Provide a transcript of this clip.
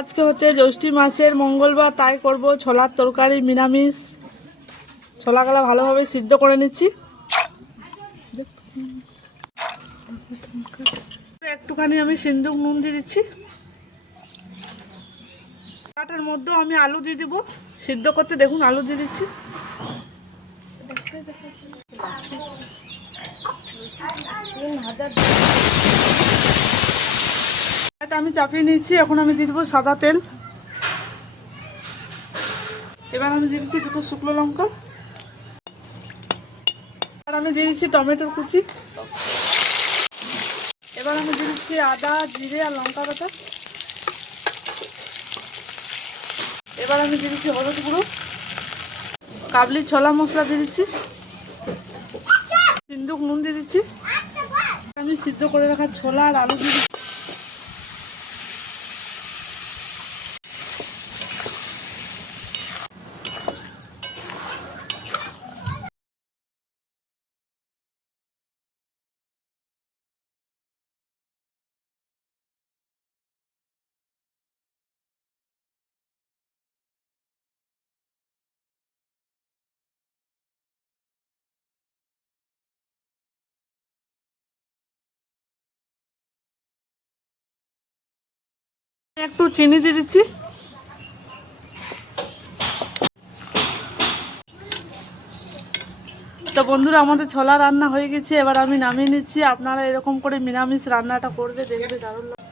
আজকে হচ্ছে জ্যৈষ্ঠী মাসের মঙ্গলবার, তাই করব ছোলার তরকারি নিরামিষ। ছোলাগুলো ভালোভাবে সিদ্ধ করে নিচ্ছি। একটুখানি আমি সিন্দুক নুন দিয়ে দিচ্ছি। কাটার মধ্যেও আমি আলু দিয়ে দিব সিদ্ধ করতে। দেখুন আলু দিয়ে দিচ্ছি। এটা আমি চাপিয়ে নিচ্ছি। এখন আমি দিয়ে দেবো সাদা তেল। এবার আমি দিয়ে দিচ্ছি দুটো শুকনো লঙ্কা। আর আমি দিয়ে দিচ্ছি টমেটোর কুচি। এবার আমি দিয়ে দিচ্ছি আদা, জিরে আর লঙ্কা বাটা। এবার আমি দিয়ে দিচ্ছি হলুদ গুঁড়ো, কাবলি ছোলা মশলা দিয়ে দিচ্ছি, সিন্দুক নুন দিয়ে দিচ্ছি। আমি সিদ্ধ করে রাখা ছোলা আর আলু দিয়ে দিচ্ছি। একটু চিনি দিয়ে দিচ্ছি। তো বন্ধুরা, আমাদের ছোলা রান্না হয়ে গেছে। এবার আমি নামিয়ে নিচ্ছি। আপনারা এরকম করে নিরামিষ রান্নাটা করবে, দেখবে দারুণ লাগবে।